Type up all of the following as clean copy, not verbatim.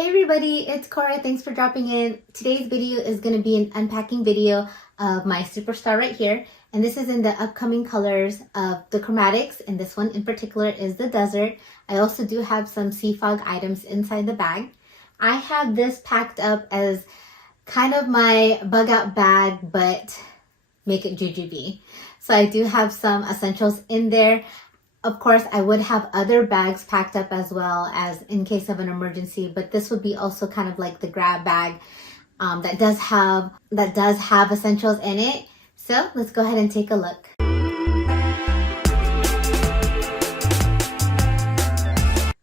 Hey everybody, it's Cora. Thanks for dropping in. Today's video is going to be an unpacking video of my superstar right here. And this is in the upcoming colors of the Chromatics, and this one in particular is the Desert. I also do have some sea fog items inside the bag. I have this packed up as kind of my bug out bag, but make it jujube. So I do have some essentials in there. Of course, I would have other bags packed up as well as in case of an emergency, but this would be also kind of like the grab bag that does have essentials in it. So let's go ahead and take a look.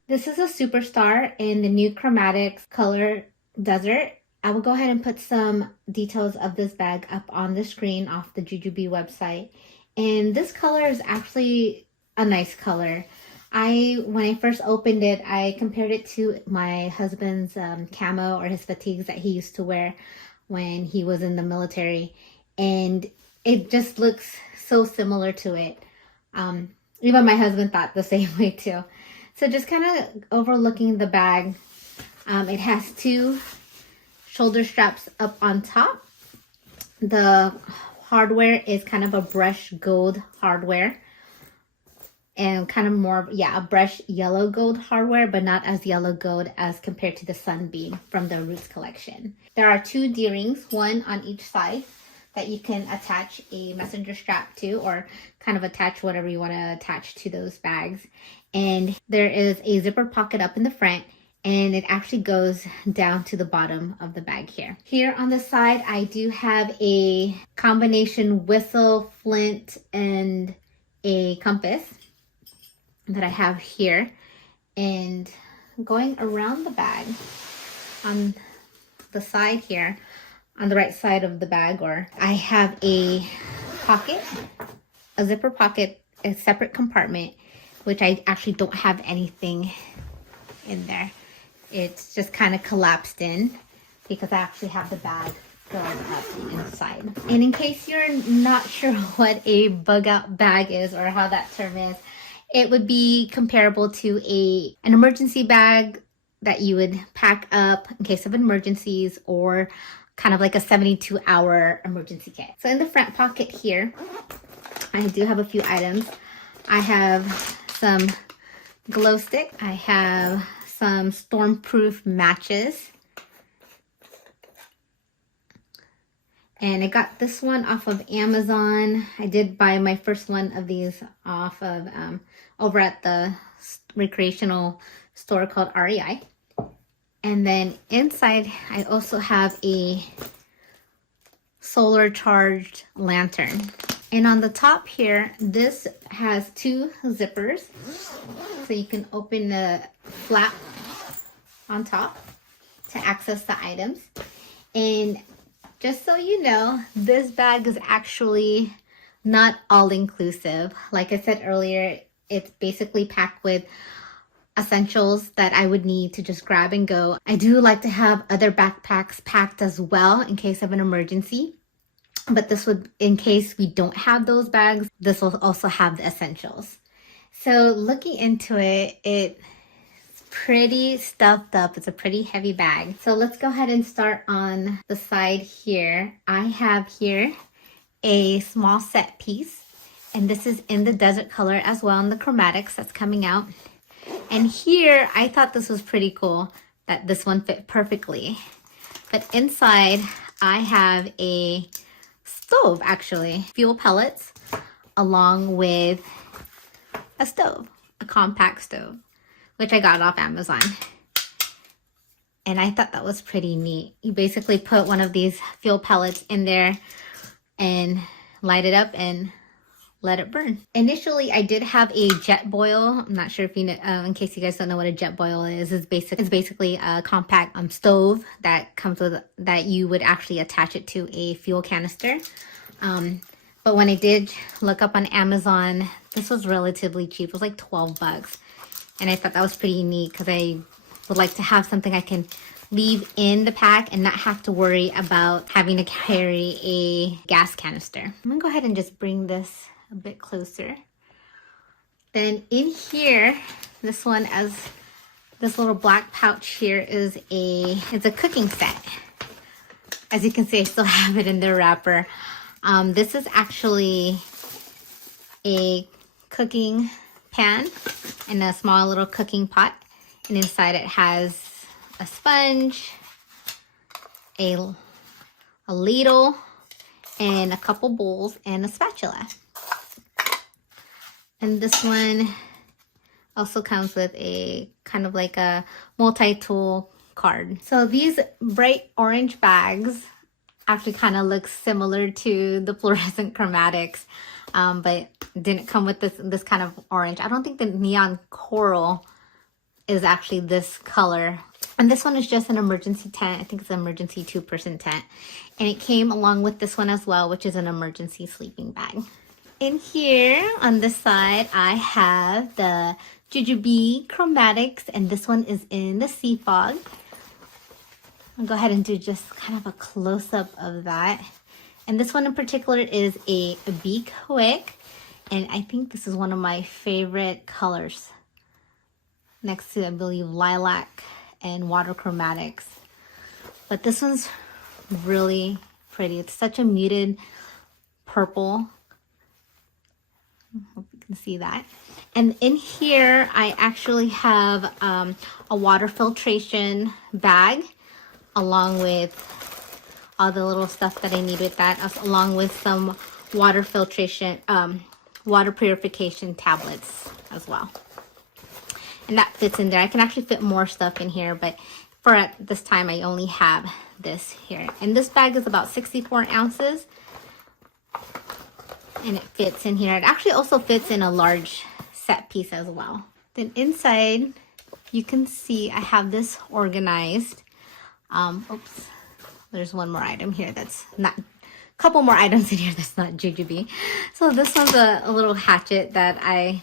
This is a superstar in the new Chromatics color Desert. I will go ahead and put some details of this bag up on the screen off the Jujube website. And this color is actually a nice color. When I first opened it, I compared it to my husband's camo or his fatigues that he used to wear when he was in the military, and it just looks so similar to it. Even my husband thought the same way too. So just kind of overlooking the bag, it has two shoulder straps up on top. The hardware is kind of a brushed gold hardware, and kind of more, a brushed yellow gold hardware, but not as yellow gold as compared to the Sunbeam from the Roots collection. There are two D-rings, one on each side, that you can attach a messenger strap to, or kind of attach whatever you want to attach to those bags. And there is a zipper pocket up in the front, and it actually goes down to the bottom of the bag here. Here on the side, I do have a combination whistle, flint, and a compass that I have here. And going around the bag on the side here, on the right side of the bag, I have a pocket, a zipper pocket, a separate compartment, which I actually don't have anything in there. It's just kind of collapsed in because I actually have the bag going up inside. And in case you're not sure what a bug out bag is or how that term is, it would be comparable to an emergency bag that you would pack up in case of emergencies, or kind of like a 72-hour emergency kit. So in the front pocket here, I do have a few items. I have some glow stick. I have some stormproof matches. And I got this one off of Amazon. I did buy my first one of these off of over at the recreational store called REI. And then inside, I also have a solar charged lantern. And on the top here, this has two zippers. So you can open the flap on top to access the items. And just so you know, this bag is actually not all-inclusive. Like I said earlier, it's basically packed with essentials that I would need to just grab and go. I do like to have other backpacks packed as well in case of an emergency. But this would, in case we don't have those bags, this will also have the essentials. So looking into it, it's pretty stuffed up. It's a pretty heavy bag. So let's go ahead and start on the side here. I have here a small set piece, and this is in the Desert color as well, in the Chromatics that's coming out. And here, I thought this was pretty cool that this one fit perfectly. But inside, I have a stove, actually, fuel pellets, along with a stove, a compact stove, which I got off Amazon. And I thought that was pretty neat. You basically put one of these fuel pellets in there and light it up and let it burn. Initially, I did have a jet boil. I'm not sure if you know, in case you guys don't know what a jet boil is. It's basically a compact stove that comes with, that you would actually attach it to a fuel canister. But when I did look up on Amazon, this was relatively cheap. It was like 12 bucks. And I thought that was pretty neat because I would like to have something I can leave in the pack and not have to worry about having to carry a gas canister. I'm gonna go ahead and just bring this a bit closer. Then in here, this one, as This little black pouch here is it's a cooking set. As you can see, I still have it in the wrapper. This is actually a cooking pan and a small little cooking pot. And inside it has a sponge, a ladle, and a couple bowls and a spatula. And this one also comes with a kind of like a multi-tool card. So these bright orange bags actually kind of look similar to the fluorescent chromatics, but didn't come with this kind of orange. I don't think the neon coral is actually this color. And this one is just an emergency tent. I think it's an emergency 2-person tent. And it came along with this one as well, which is an emergency sleeping bag. In here on this side, I have the Jujube Chromatics, and this one is in the Sea Fog. I'll go ahead and do just kind of a close-up of that. And this one in particular is a beak wick, and I think this is one of my favorite colors. Next to, I believe, lilac and water chromatics. But this one's really pretty. It's such a muted purple. I hope you can see that. And in here, I actually have a water filtration bag along with all the little stuff that I need with that, along with some water filtration, water purification tablets as well. And that fits in there. I can actually fit more stuff in here, but for at this time, I only have this here. And this bag is about 64 ounces. And it fits in here. It actually also fits in a large set piece as well. Then inside, you can see I have this organized. Oops, there's one more item here that's not, a couple more items in here that's not Jujube. So this one's a little hatchet that a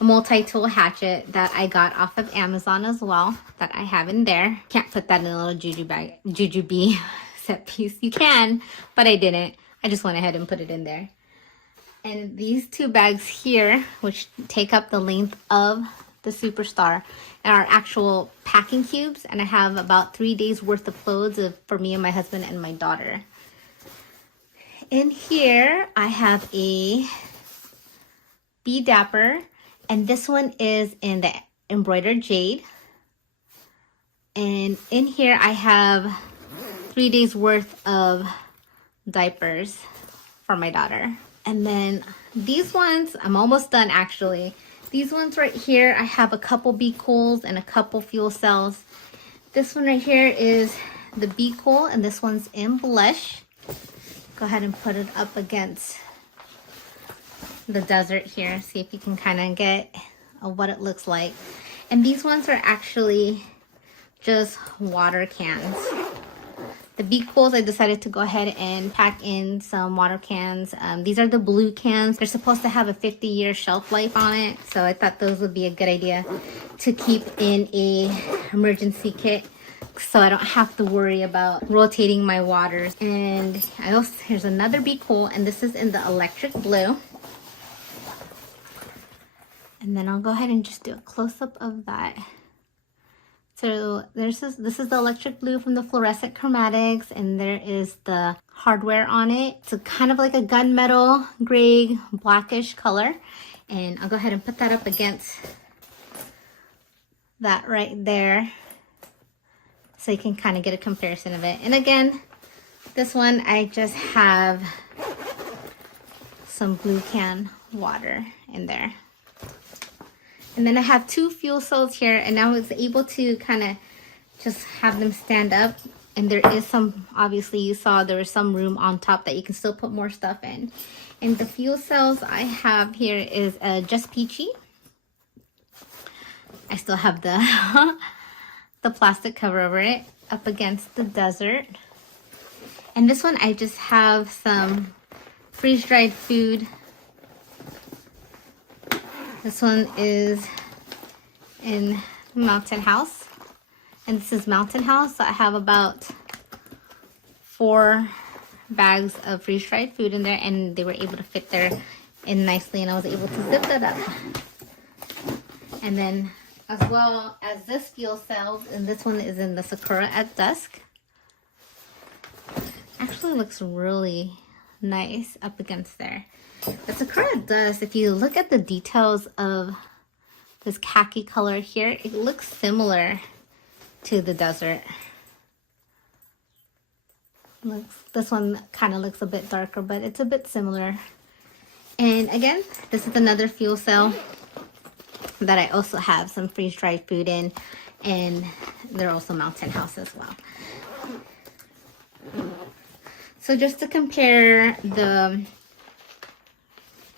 multi-tool hatchet that I got off of Amazon as well, that I have in there. Can't put that in a little Jujube set piece. You can, but I didn't. I just went ahead and put it in there. And these two bags here, which take up the length of the Superstar, are actual packing cubes, and I have about 3 days worth of clothes for me and my husband and my daughter. In here, I have a bee dapper, and this one is in the embroidered jade. And in here, I have 3 days worth of diapers for my daughter. And then these ones, I'm almost done actually. These ones right here, I have a couple Be Cools and a couple fuel cells. This one right here is the Be Cool, and this one's in blush. Go ahead and put it up against the desert here. See if you can kind of get what it looks like. And these ones are actually just water cans. The Be Cools, I decided to go ahead and pack in some water cans. These are the blue cans. They're supposed to have a 50-year shelf life on it, so I thought those would be a good idea to keep in a emergency kit, so I don't have to worry about rotating my waters. And here's another Be Cool, and this is in the electric blue. And then I'll go ahead and just do a close-up of that. So this is the electric blue from the fluorescent chromatics, and there is the hardware on it. It's kind of like a gunmetal gray blackish color. And I'll go ahead and put that up against that right there, so you can kind of get a comparison of it. And again, this one, I just have some blue can water in there. And then I have 2 fuel cells here, and I was able to kind of just have them stand up. And there is some, obviously you saw there was some room on top that you can still put more stuff in. And the fuel cells I have here is just Peachy. I still have the, the plastic cover over it up against the desert. And this one, I just have some freeze-dried food. This one is in Mountain House, and this is Mountain House. So I have about 4 bags of freeze-dried food in there, and they were able to fit there in nicely, and I was able to zip that up. And then as well as this fuel cell, and this one is in the Sakura at Dusk. Actually looks really nice up against there. The Sakura Dusk, if you look at the details of this khaki color here, it looks similar to the Desert. This one kind of looks a bit darker, but it's a bit similar. And again, this is another fuel cell that I also have some freeze-dried food in, and they're also mountain house as well. So just to compare the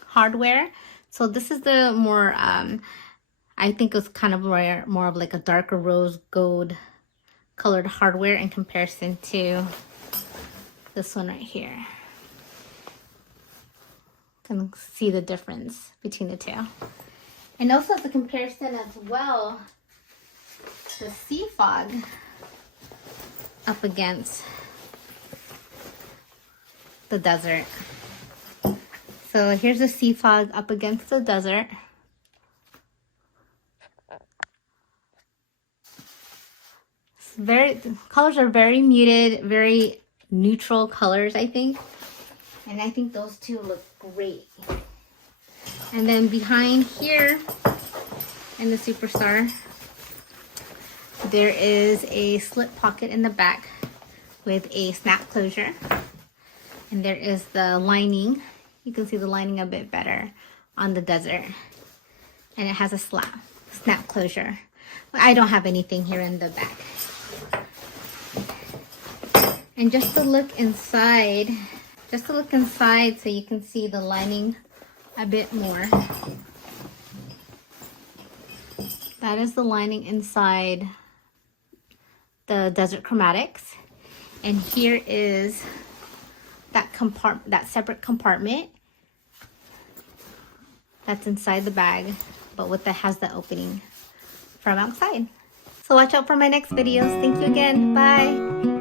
hardware, so this is the more, I think it's kind of more of like a darker rose gold colored hardware in comparison to this one right here. You can see the difference between the two. And also the comparison as well, the sea fog up against the Desert. So here's the sea fog up against the Desert. The colors are very muted, very neutral colors, I think. And I think those two look great. And then behind here in the Superstar, there is a slip pocket in the back with a snap closure. And there is the lining. You can see the lining a bit better on the Desert. And it has a snap closure. I don't have anything here in the back. And just to look inside so you can see the lining a bit more. That is the lining inside the Desert Chromatics. And here is that separate compartment that's inside the bag, but has the opening from outside. So watch out for my next videos. Thank you again. Bye.